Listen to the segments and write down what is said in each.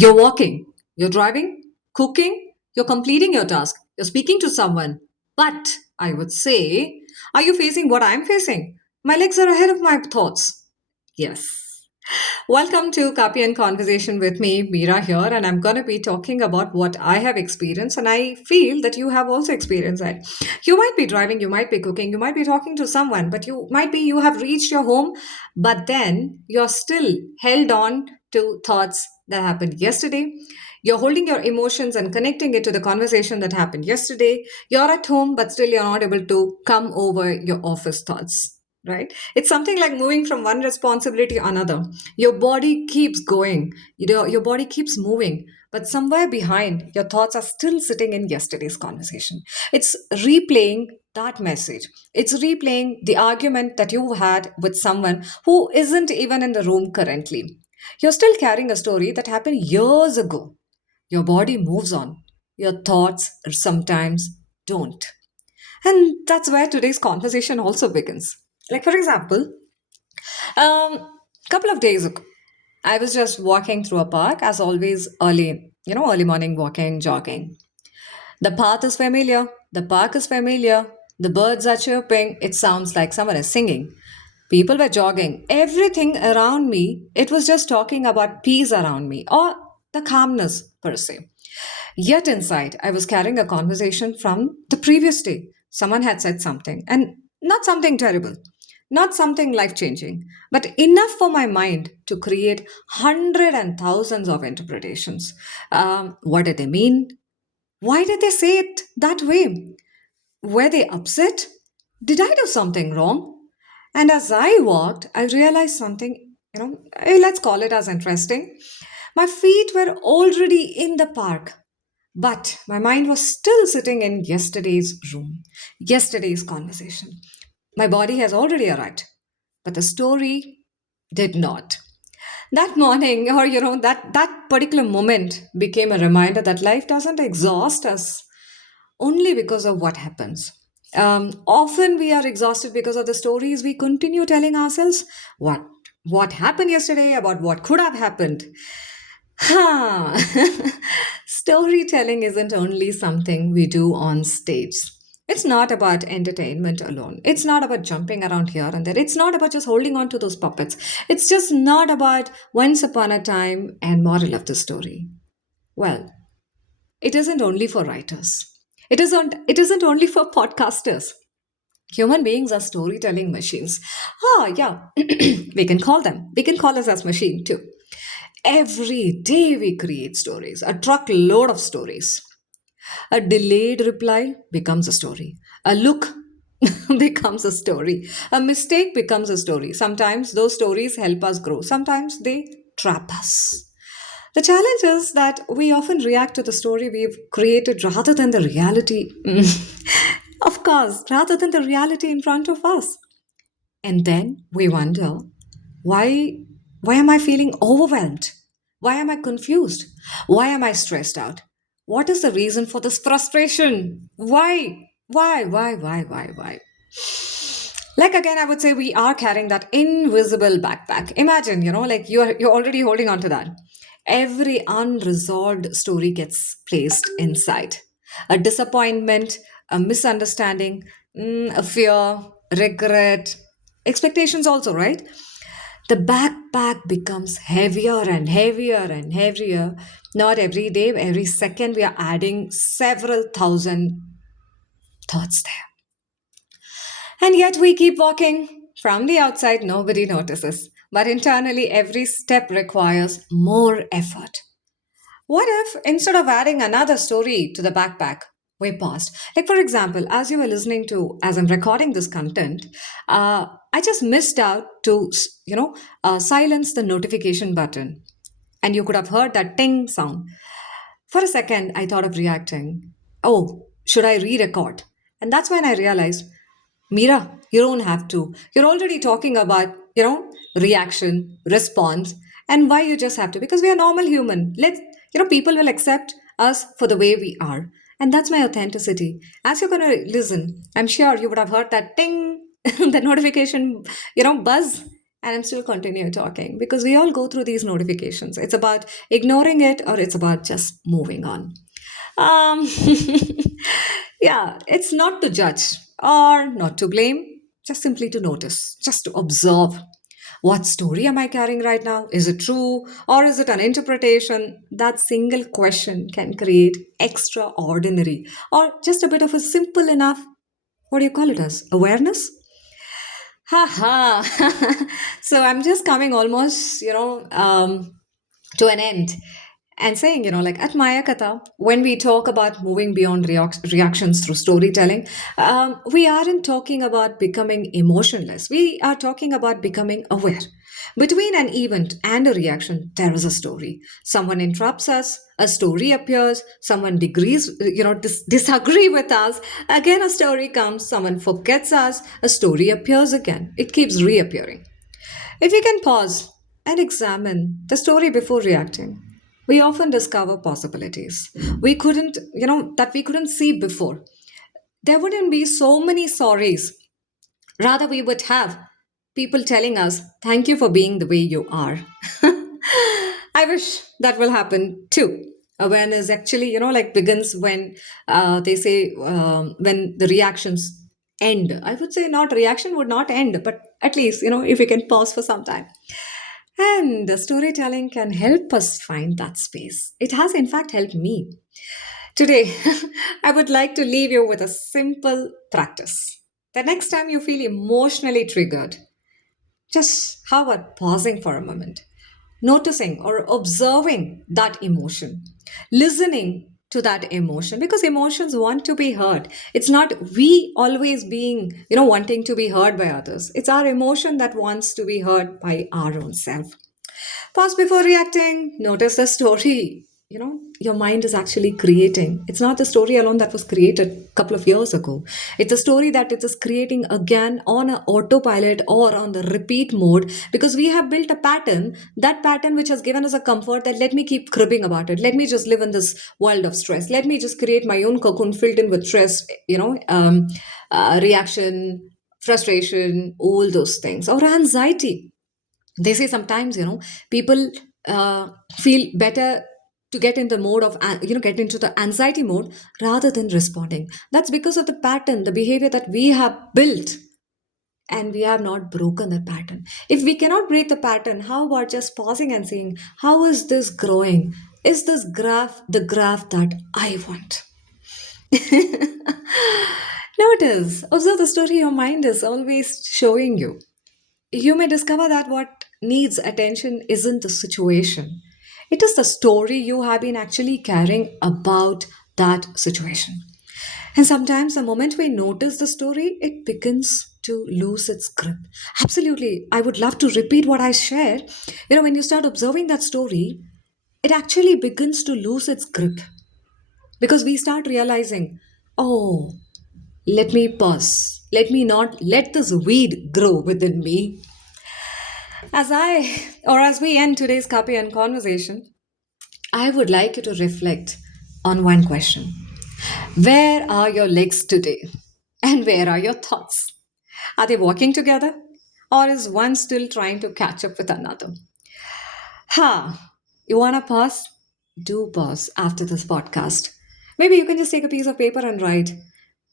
You're walking, you're driving, cooking, you're completing your task, you're speaking to someone. But I would say, are you facing what I'm facing? My legs are ahead of my thoughts. Yes. Welcome to Kaapi and Conversation with me, Meera here, and I'm going to be talking about what I have experienced, and I feel that you have also experienced that. You might be driving, you might be cooking, you might be talking to someone, but you have reached your home, but then you're still held on to thoughts that happened yesterday. You're holding your emotions and connecting it to the conversation that happened yesterday. You're at home, but still you're not able to come over your office thoughts. Right? It's something like moving from one responsibility to another. Your body keeps going, your body keeps moving, but somewhere behind, your thoughts are still sitting in yesterday's conversation. It's replaying that message. It's replaying the argument that you had with someone who isn't even in the room currently. You're still carrying a story that happened years ago. Your body moves on. Your thoughts sometimes don't. And that's where today's conversation also begins. Like, for example, couple of days ago, I was just walking through a park, as always, early morning walking, jogging. The path is familiar, the park is familiar, the birds are chirping, it sounds like someone is singing. People were jogging. Everything around me, it was just talking about peace around me or the calmness per se. Yet inside, I was carrying a conversation from the previous day. Someone had said something, and not something terrible, not something life changing, but enough for my mind to create hundreds and thousands of interpretations. What did they mean? Why did they say it that way? Were they upset? Did I do something wrong? And as I walked, I realized something, let's call it as interesting. My feet were already in the park, but my mind was still sitting in yesterday's room, yesterday's conversation. My body has already arrived, but the story did not. That morning, or that particular moment became a reminder that life doesn't exhaust us only because of what happens. Often we are exhausted because of the stories we continue telling ourselves. What happened yesterday about what could have happened. Ha! Storytelling isn't only something we do on stage. It's not about entertainment alone. It's not about jumping around here and there. It's not about just holding on to those puppets. It's just not about once upon a time and moral of the story. Well, it isn't only for writers. It isn't only for podcasters. Human beings are storytelling machines. Ah, yeah, we can call them. We can call us as machine too. Every day we create stories, a truckload of stories. A delayed reply becomes a story. A look becomes a story. A mistake becomes a story. Sometimes those stories help us grow, sometimes they trap us. The challenge is that we often react to the story we've created rather than the reality, of course, rather than the reality in front of us. And then we wonder, why why am I feeling overwhelmed? Why am I confused? Why am I stressed out? What is the reason for this frustration? Why? Like again, I would say we are carrying that invisible backpack. Imagine, like you're already holding on to that. Every unresolved story gets placed inside. A disappointment, a misunderstanding, a fear, regret, expectations also, right? The backpack becomes heavier and heavier and heavier. Not every day, every second, we are adding several thousand thoughts there. And yet we keep walking. From the outside, nobody notices. But internally, every step requires more effort. What if instead of adding another story to the backpack, we paused? Like, for example, as you were listening to, as I'm recording this content, I just missed out to, silence the notification button. And you could have heard that ting sound. For a second, I thought of reacting. Oh, should I re record? And that's when I realized, Meera, you don't have to. You're already talking about, reaction, response, and why you just have to. Because we are normal human. People will accept us for the way we are. And that's my authenticity. As you're going to listen, I'm sure you would have heard that ting, the notification, buzz. And I'm still continuing talking because we all go through these notifications. It's about ignoring it or it's about just moving on. Um, yeah, it's not to judge or not to blame, just simply to notice, just to observe. What story am I carrying right now? Is it true or is it an interpretation? That single question can create extraordinary or just a bit of a simple enough, what do you call it as? Awareness? Ha ha. So I'm just coming almost, to an end and saying, like at Mayaakatha, when we talk about moving beyond reactions through storytelling, we aren't talking about becoming emotionless. We are talking about becoming aware. Between an event and a reaction, there is a story. Someone interrupts us, a story appears, someone degrees, disagree with us. Again, a story comes, someone forgets us, a story appears again. It keeps reappearing. If we can pause and examine the story before reacting, we often discover possibilities that we couldn't see before. There wouldn't be so many sorries. Rather, we would have people telling us, "Thank you for being the way you are." I wish that will happen too. Awareness actually, begins when they say when the reactions end. I would say not reaction would not end, but at least if we can pause for some time. And the storytelling can help us find that space. It has, in fact, helped me. Today, I would like to leave you with a simple practice. The next time you feel emotionally triggered, just how about pausing for a moment, noticing or observing that emotion, listening to that emotion because emotions want to be heard. It's not we always being, wanting to be heard by others. It's our emotion that wants to be heard by our own self. Pause before reacting. Notice the story. Your mind is actually creating. It's not the story alone that was created a couple of years ago. It's a story that it is creating again on an autopilot or on the repeat mode because we have built a pattern, that pattern which has given us a comfort that let me keep cribbing about it. Let me just live in this world of stress. Let me just create my own cocoon filled in with stress, reaction, frustration, all those things, or anxiety. They say sometimes people feel better to get in the mode of get into the anxiety mode rather than responding. That's because of the pattern, the behavior that we have built, and we have not broken the pattern. If we cannot break the pattern, how about just pausing and saying, how is this growing? Is this graph the graph that I want? Notice, observe the story your mind is always showing you. You may discover that what needs attention isn't the situation, it is the story you have been actually carrying about that situation. And sometimes the moment we notice the story, it begins to lose its grip. Absolutely. I would love to repeat what I shared. When you start observing that story, it actually begins to lose its grip because we start realizing, oh, let me pause. Let me not let this weed grow within me. As we end today's Kaapi and Conversation, I would like you to reflect on one question. Where are your legs today? And where are your thoughts? Are they walking together? Or is one still trying to catch up with another? Ha! You wanna pause? Do pause after this podcast. Maybe you can just take a piece of paper and write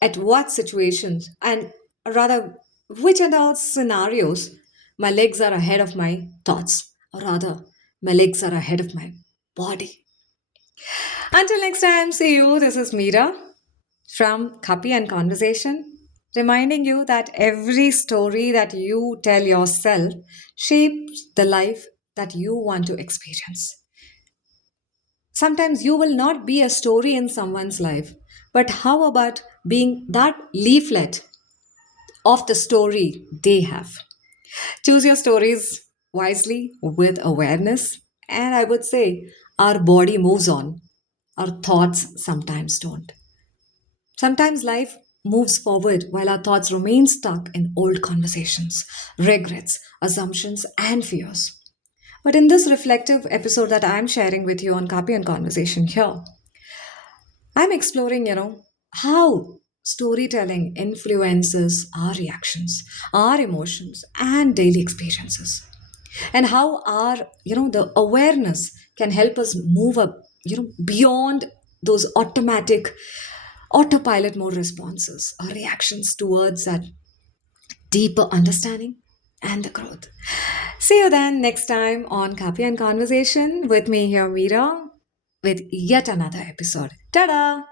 at what situations and rather which are those scenarios my legs are ahead of my thoughts, or rather, my legs are ahead of my body. Until next time, see you. This is Meera from Kaapi and Conversation, reminding you that every story that you tell yourself shapes the life that you want to experience. Sometimes you will not be a story in someone's life, but how about being that leaflet of the story they have? Choose your stories wisely with awareness, and I would say our body moves on, our thoughts sometimes don't. Sometimes life moves forward while our thoughts remain stuck in old conversations, regrets, assumptions, and fears. But in this reflective episode that I'm sharing with you on Copy and Conversation here, I'm exploring, how. storytelling influences our reactions, our emotions, and daily experiences. And how our, the awareness can help us move up, beyond those autopilot mode responses or reactions towards that deeper understanding and the growth. See you then next time on Kaapi and Conversation with me here, Meera, with yet another episode. Ta-da!